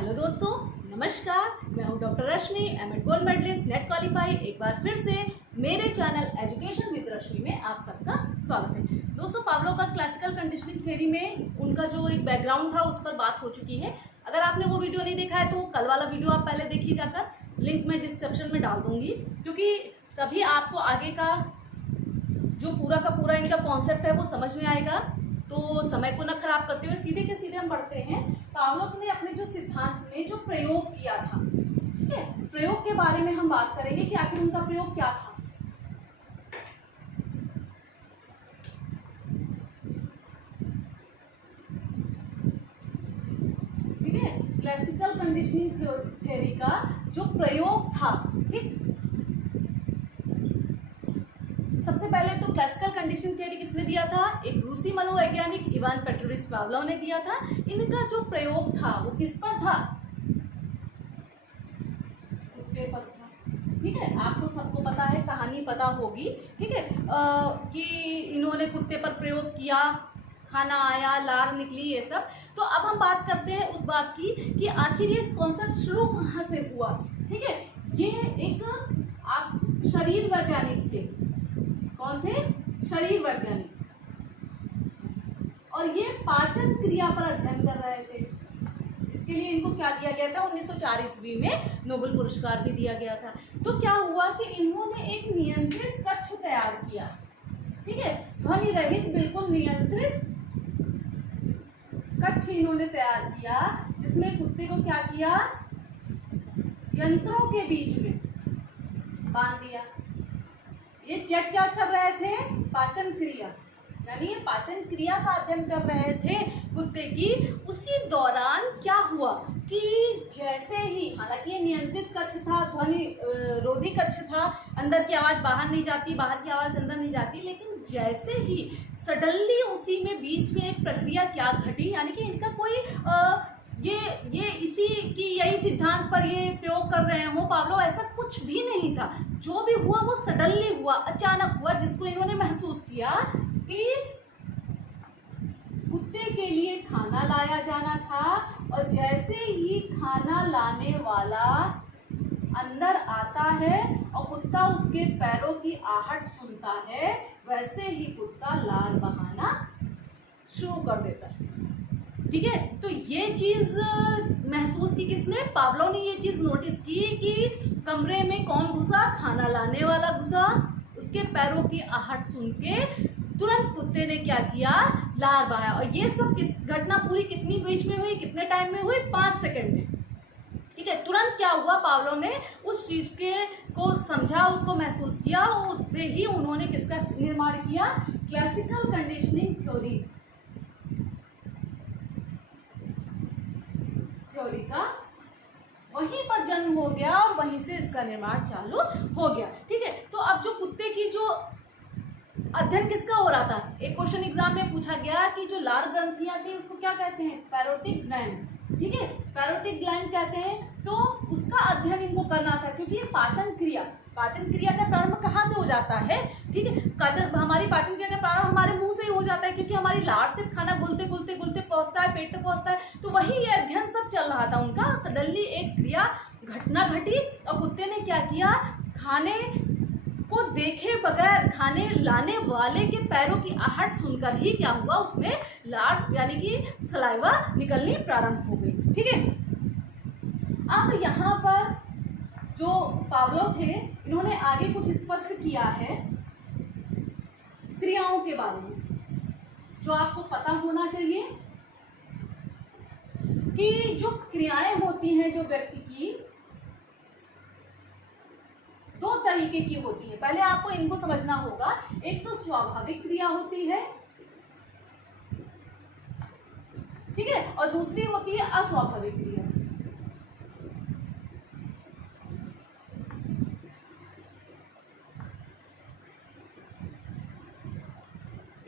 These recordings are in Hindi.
हेलो दोस्तों, नमस्कार। मैं हूं doctor Rashmi, MEd gold medallist, NET qualify. एक बार फिर से मेरे चैनल एजुकेशन विद रश्मि में आप सबका स्वागत है। दोस्तों, पावलोव का क्लासिकल कंडीशनिंग थ्योरी में उनका जो एक बैकग्राउंड था उस पर बात हो चुकी है। अगर आपने वो वीडियो नहीं देखा है तो कल वाला वीडियो आप पहले देखिए जाकर, लिंक मैं डिस्क्रिप्शन में डाल दूंगी, क्योंकि तभी आपको आगे का जो पूरा का पूरा इनका कॉन्सेप्ट है वो समझ में आएगा। तो समय को न खराब करते हुए सीधे के सीधे हम बढ़ते हैं। पावलोव ने अपने जो सिद्धांत में जो प्रयोग किया था, ठीक है, प्रयोग के बारे में हम बात करेंगे कि आखिर उनका प्रयोग क्या था। ठीक है, क्लासिकल कंडीशनिंग थ्योरी का जो प्रयोग था, ठीक। सबसे पहले तो क्लासिकल कंडीशनिंग थ्योरी किसने दिया था? एक रूसी मनोवैज्ञानिक इवान पेट्रोविच पावलोव ने दिया था। इनका जो प्रयोग था वो किस पर था? कुत्ते पर था। ठीक है, आपको सबको पता है, कहानी पता होगी। ठीक है, कि इन्होंने कुत्ते पर प्रयोग किया, खाना आया, लार निकली, ये सब। तो अब हम बात करते हैं उस बात की कि आखिर ये कॉन्सेप्ट शुरू कहाँ से हुआ। ठीक है, ये एक आप शरीर वैज्ञानिक थे। कौन थे? शरीर वैज्ञानिक। और ये पाचन क्रिया पर अध्ययन कर रहे थे, जिसके लिए इनको क्या दिया गया था? 1904 ईस्वी में नोबेल पुरस्कार भी दिया गया था। तो क्या हुआ कि इन्होंने एक नियंत्रित कक्ष तैयार किया। ठीक है, ध्वनि रहित बिल्कुल नियंत्रित कक्ष इन्होंने तैयार किया, जिसमें कुत्ते को क्या किया? यंत्रों के बीच में बांध दिया। ये चेक क्या कर रहे थे? पाचन क्रिया, यानी ये पाचन क्रिया का अध्ययन कर रहे थे कुत्ते की। उसी दौरान क्या हुआ कि जैसे ही, हालांकि ये नियंत्रित कक्ष था, ध्वनि रोधी कक्ष था, अंदर की आवाज बाहर नहीं जाती, बाहर की आवाज अंदर नहीं जाती, लेकिन जैसे ही सडनली उसी में बीच में एक प्रक्रिया क्या घटी, यानी कि इनका कोई ये इसी की यही सिद्धांत पर ये प्रयोग कर रहे हो पावलोव, ऐसा कुछ भी नहीं था। जो भी हुआ वो सडनली हुआ, अचानक हुआ, जिसको इन्होंने महसूस किया कि कुत्ते के लिए खाना लाया जाना था, और जैसे ही खाना लाने वाला अंदर आता है और कुत्ता उसके पैरों की आहट सुनता है, वैसे ही कुत्ता लार बहाना शुरू कर देता है। ठीक है, तो ये चीज महसूस की किसने? पावलोव ने ये चीज नोटिस की कि कमरे में कौन घुसा? खाना लाने वाला घुसा। उसके पैरों की आहट सुन के तुरंत कुत्ते ने क्या किया? लार बहाया। और ये सब घटना पूरी कितनी बीच में हुई, कितने टाइम में हुई? 5 सेकंड में। ठीक है, तुरंत क्या हुआ? पावलोव ने उस चीज के को समझा, उसको महसूस किया, और उससे ही उन्होंने किसका निर्माण किया? क्लासिकल कंडीशनिंग थ्योरी का वहीं पर जन्म हो गया, और वहीं से इसका निर्माण चालू हो गया। ठीक है, तो अब जो कुत्ते की जो अध्ययन किसका हो रहा था? एक क्वेश्चन एग्जाम में पूछा गया कि जो लार ग्रंथियां थी उसको क्या कहते हैं? पैरोटिक ग्लैंड। ठीक है, पैरोटिक ग्लैंड कहते हैं। तो उसका अध्ययन इनको करना था, क्योंकि ये पाचन क्रिया का प्रारंभ कहाँ से हो जाता है? ठीक है, हमारी पाचन क्रिया का प्रारंभ हमारे मुंह से ही हो जाता है, क्योंकि हमारी लार से खाना घुलते घुलते घुलते पहुंचता है, पेट तक पहुंचता है। तो वही ये अध्ययन सब चल रहा था उनका। सडनली एक घटना घटी, और कुत्ते ने क्या किया? खाने को देखे बगैर खाने लाने वाले के पैरों की आहट सुनकर ही क्या हुआ? उसमें लार यानी कि सलाइवा निकलनी प्रारंभ हो गई। ठीक है, अब यहाँ पर जो पावलोव थे, इन्होंने आगे कुछ स्पष्ट किया है क्रियाओं के बारे में, जो आपको पता होना चाहिए कि जो क्रियाएं होती हैं जो व्यक्ति की, 2 तरीके की होती है। पहले आपको इनको समझना होगा। एक तो स्वाभाविक क्रिया होती है, ठीक है, और दूसरी होती है अस्वाभाविक क्रिया।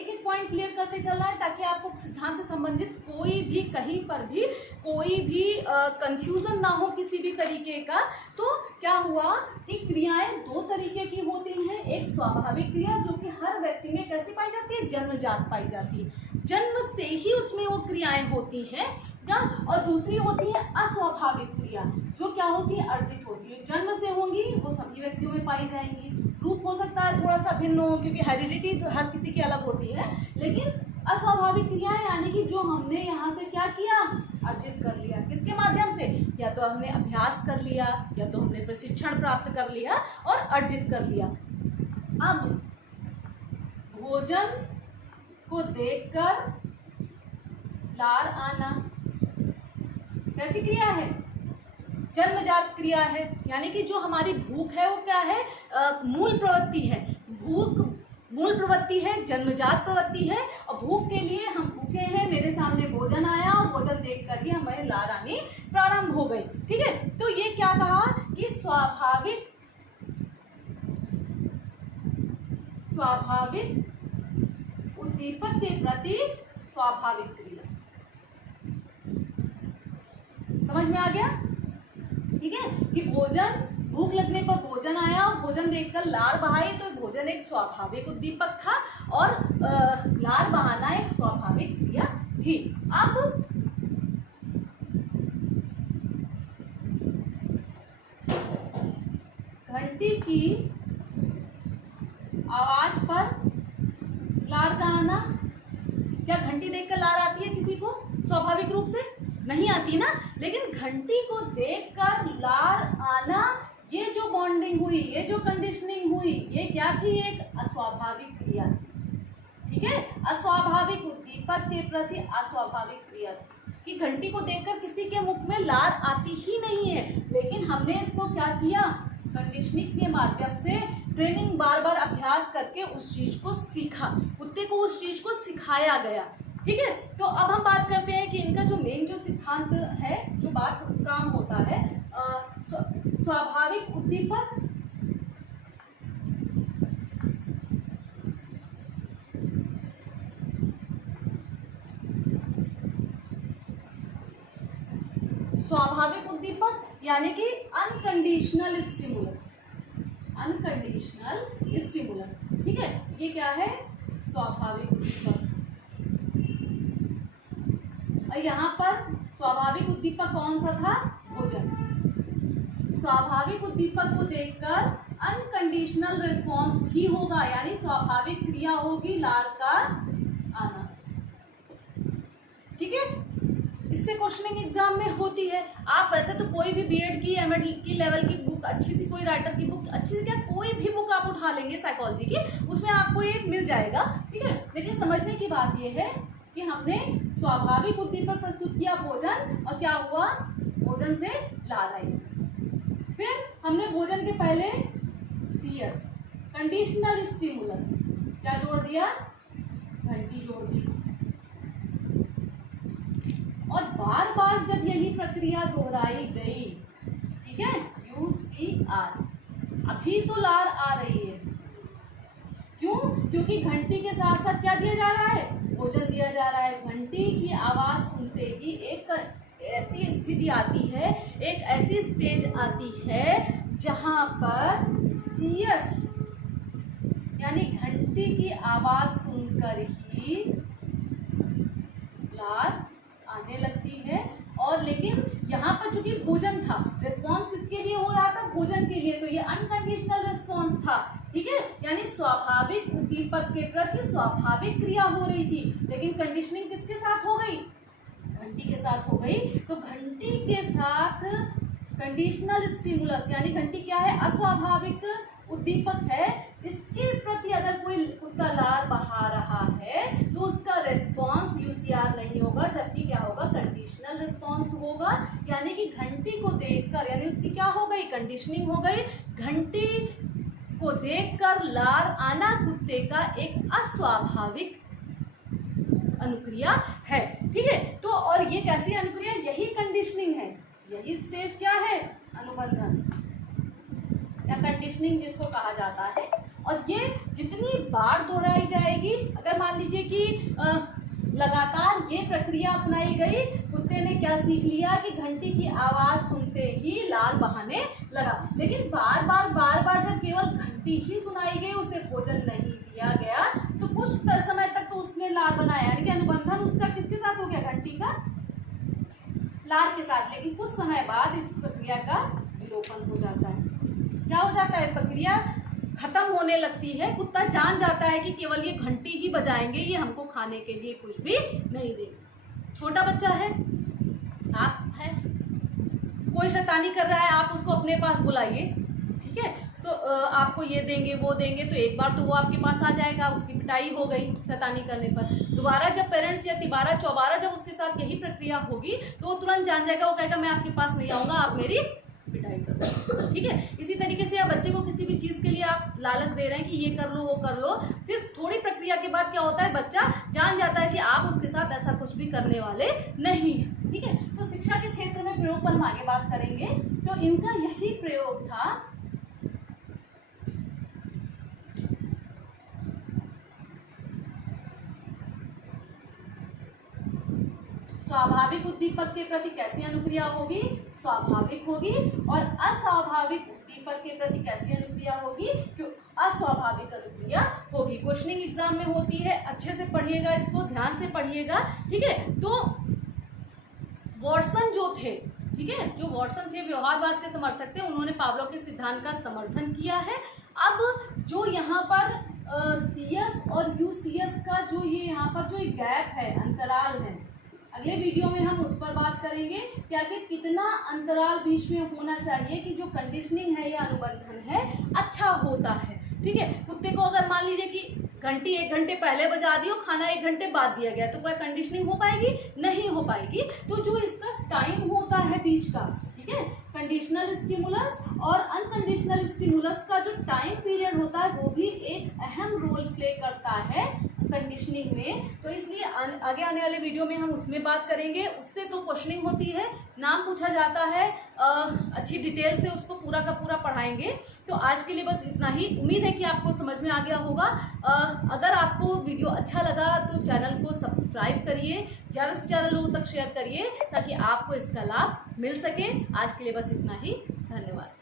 एक पॉइंट क्लियर करते चल रहा है, ताकि आपको सिद्धांत से संबंधित कोई भी कहीं पर भी कोई भी कंफ्यूजन ना हो किसी भी तरीके का। तो क्या हुआ कि क्रियाएं 2 तरीके की होती हैं। एक स्वाभाविक क्रिया, जो कि हर व्यक्ति में कैसी पाई जाती है? जन्मजात पाई जाती है। जन्म से ही उसमें उसमें वो क्रियाएं होती हैं क्या, और दूसरी होती है अस्वाभाविक क्रिया, जो क्या होती है, अर्जित होती है, जन्म से होंगी, वो सभी व्यक्तियों में पाई जाएंगी। रूप हो सकता है थोड़ा सा भिन्न हो, क्योंकि हेरिडिटी तो हर किसी की अलग होती है, लेकिन अस्वाभाविक क्रियाएं यानी कि जो हमने यहाँ से क्या किया, अर्जित कर लिया। किसके माध्यम से, या तो हमने अभ्यास कर लिया, या तो हमने प्रशिक्षण प्राप्त कर लिया और अर्जित कर लिया। अब भोजन को देखकर लार आना कैसी क्रिया है, जन्मजात क्रिया है, यानी कि जो हमारी भूख है वो क्या है, मूल प्रवृत्ति है। भूख मूल प्रवृत्ति है, जन्मजात प्रवृत्ति है, और भूख के लिए हम भूखे हैं, मेरे सामने भोजन आया और भोजन देखकर ही हमें लार आनी प्रारंभ हो गई। ठीक है, तो ये क्या कहा कि स्वाभाविक उद्दीपक के प्रति स्वाभाविक क्रिया। समझ में आ गया? ठीक है, कि भोजन, भूख लगने पर भोजन आया और भोजन देखकर लार बहाई, तो भोजन एक स्वाभाविक उद्दीपक था और लार बहाना एक स्वाभाविक क्रिया थी। अब घंटी की आवाज पर लार का आना, क्या घंटी देखकर लार आती है किसी को स्वाभाविक रूप से? नहीं आती ना, लेकिन घंटी को देखकर लार आना, ये जो बॉन्डिंग हुई, ये जो कंडीशनिंग हुई, ये क्या थी, एक अस्वाभाविक क्रिया थी। ठीक है, अस्वाभाविक उद्दीपक के प्रति अस्वाभाविक क्रिया थी, कि घंटी को देखकर किसी के मुख में लार आती ही नहीं है, लेकिन हमने इसको क्या किया, कंडीशनिंग के माध्यम से ट्रेनिंग, बार बार अभ्यास करके उस चीज को सीखा, कुत्ते को उस चीज को सिखाया गया। ठीक है, तो अब हम बात करते हैं कि इनका जो मेन जो सिद्धांत है, जो बात काम होता है, स्वाभाविक उद्दीपक स्वाभाविक उद्दीपक यानी कि अनकंडीशनल स्टिमुलस, अनकंडीशनल स्टिमुलस। ठीक है, ये क्या है, स्वाभाविक उद्दीपक। और यहाँ पर स्वाभाविक उद्दीपक कौन सा था, भोजन। स्वाभाविक उद्दीपक को देखकर अनकंडीशनल रिस्पॉन्स भी होगा, यानी स्वाभाविक क्रिया होगी लार का आना। ठीक है, इससे क्वेश्चनिंग एग्जाम में होती है। आप वैसे तो कोई भी बीएड की, एमएड की लेवल की बुक, अच्छी सी कोई राइटर की बुक, अच्छी सी क्या कोई भी बुक आप उठा लेंगे साइकोलॉजी की, उसमें आपको ये मिल जाएगा। ठीक है, लेकिन समझने की बात ये है कि हमने स्वाभाविक उद्दीपक प्रस्तुत किया भोजन, और क्या हुआ, भोजन से लार आई। फिर हमने भोजन के पहले सीएस, कंडीशनल स्टिमुलस, क्या जोड़ दिया, घंटी जोड़ दी, और बार बार जब यही प्रक्रिया दोहराई गई, ठीक है, UCR, अभी तो लार आ रही है। क्यों? क्योंकि घंटी के साथ साथ क्या दिया जा रहा है, भोजन दिया जा रहा है। घंटी की आवाज सुनते ही एक ऐसी स्थिति आती है, एक ऐसी स्टेज आती है जहां पर सीएस यानी घंटी की आवाज सुनकर ही लार आने लगती है। और लेकिन यहाँ पर चूंकि भोजन था, रिस्पॉन्स किसके लिए हो रहा था, भोजन के लिए, तो ये अनकंडीशनल रिस्पॉन्स था। ठीक है, यानी स्वाभाविक उद्दीपक के प्रति स्वाभाविक क्रिया हो रही थी, लेकिन कंडीशनिंग किसके साथ हो गई, घंटी के साथ हो गई। तो घंटी के साथ कंडीशनल स्टिमुलस यानी घंटी क्या है, अस्वाभाविक उद्दीपक है, इसके प्रति अगर कोई कुत्ता लार बहा रहा है तो उसका रिस्पॉन्स यूसीआर नहीं होगा, जबकि क्या होगा, कंडीशनल रिस्पॉन्स होगा। यानी कि घंटी को देखकर, यानी उसकी क्या हो गई, कंडीशनिंग हो गई। घंटी को देखकर लार आना कुत्ते का एक अस्वाभाविक अनुक्रिया है। ठीक है, तो और ये कैसी अनुक्रिया, यही कंडीशनिंग है, यही स्टेज क्या है, अनुबंधन या कंडीशनिंग जिसको कहा जाता है। और ये जितनी बार दोहराई जाएगी, अगर मान लीजिए कि लगातार ये प्रक्रिया अपनाई गई, कुत्ते ने क्या सीख लिया कि घंटी की आवाज सुनते ही लार बहाने लगा। लेकिन बार बार जब केवल घंटी ही सुनाई गई, उसे भोजन नहीं दिया गया, तो कुछ समय तक तो उसने लार बनाया, यानी कि अनुबंधन उसका किसके साथ हो गया, लार के साथ, लेकिन कुछ समय बाद इस प्रक्रिया का विलोपन हो जाता है। क्या हो जाता है? प्रक्रिया खत्म होने लगती है। कुत्ता जान जाता है कि केवल ये घंटी ही बजाएंगे, ये हमको खाने के लिए कुछ भी नहीं देंगे। छोटा बच्चा है, आप है, कोई शैतानी कर रहा है, आप उसको अपने पास बुलाइए, ठीक है, तो आपको ये देंगे वो देंगे, तो एक बार तो वो आपके पास आ जाएगा, उसकी पिटाई हो गई शैतानी करने पर। दोबारा जब पेरेंट्स या तिबारा चौबारा जब उसके साथ यही प्रक्रिया होगी तो वो तुरंत जान जाएगा, वो कहेगा मैं आपके पास नहीं आऊँगा, आप मेरी पिटाई करो, ठीक है। इसी तरीके से आप बच्चे को किसी भी चीज़ के लिए आप लालच दे रहे हैं कि ये कर लो वो कर लो, फिर थोड़ी प्रक्रिया के बाद क्या होता है, बच्चा जान जाता है कि आप उसके साथ ऐसा कुछ भी करने वाले नहीं हैं, ठीक है। तो शिक्षा के क्षेत्र में प्रयोग पर हम आगे बात करेंगे। तो इनका यही प्रयोग था, स्वाभाविक उद्दीपक के प्रति कैसी अनुक्रिया होगी? स्वाभाविक होगी। और अस्वाभाविक उद्दीपक के प्रति कैसी अनुक्रिया होगी? क्यों अस्वाभाविक अनुक्रिया होगी। क्वेश्चनिंग एग्जाम में होती है, अच्छे से पढ़िएगा, इसको ध्यान से पढ़िएगा, ठीक है। तो वॉटसन जो थे, ठीक है, जो वॉटसन थे व्यवहारवाद के समर्थक थे, उन्होंने पावलोव के सिद्धांत का समर्थन किया है। अब जो यहाँ पर सीएस और यूसीएस का जो ये यहाँ पर जो गैप है, अंतराल है, अगले वीडियो में हम उस पर बात करेंगे कि आखिर कितना अंतराल बीच में होना चाहिए कि जो कंडीशनिंग है या अनुबंधन है अच्छा होता है, ठीक है। कुत्ते को अगर मान लीजिए कि घंटी 1 घंटे पहले बजा दी और खाना 1 घंटे बाद दिया गया, तो क्या कंडीशनिंग हो पाएगी? नहीं हो पाएगी। तो जो इसका टाइम होता है बीच का, ठीक है, कंडीशनल स्टिमुलस और अनकंडीशनल स्टिमुलस का जो टाइम पीरियड होता है वो भी एक अहम रोल प्ले करता है कंडीशनिंग में। तो इसलिए आगे आने वाले वीडियो में हम उसमें बात करेंगे। उससे तो क्वेश्चनिंग होती है, नाम पूछा जाता है, अच्छी डिटेल से उसको पूरा का पूरा पढ़ाएंगे। तो आज के लिए बस इतना ही। उम्मीद है कि आपको समझ में आ गया होगा। अगर आपको वीडियो अच्छा लगा तो चैनल को सब्सक्राइब करिए, ज़्यादा से ज़्यादा लोगों तक शेयर करिए ताकि आपको इसका लाभ मिल सके। आज के लिए बस इतना ही। धन्यवाद।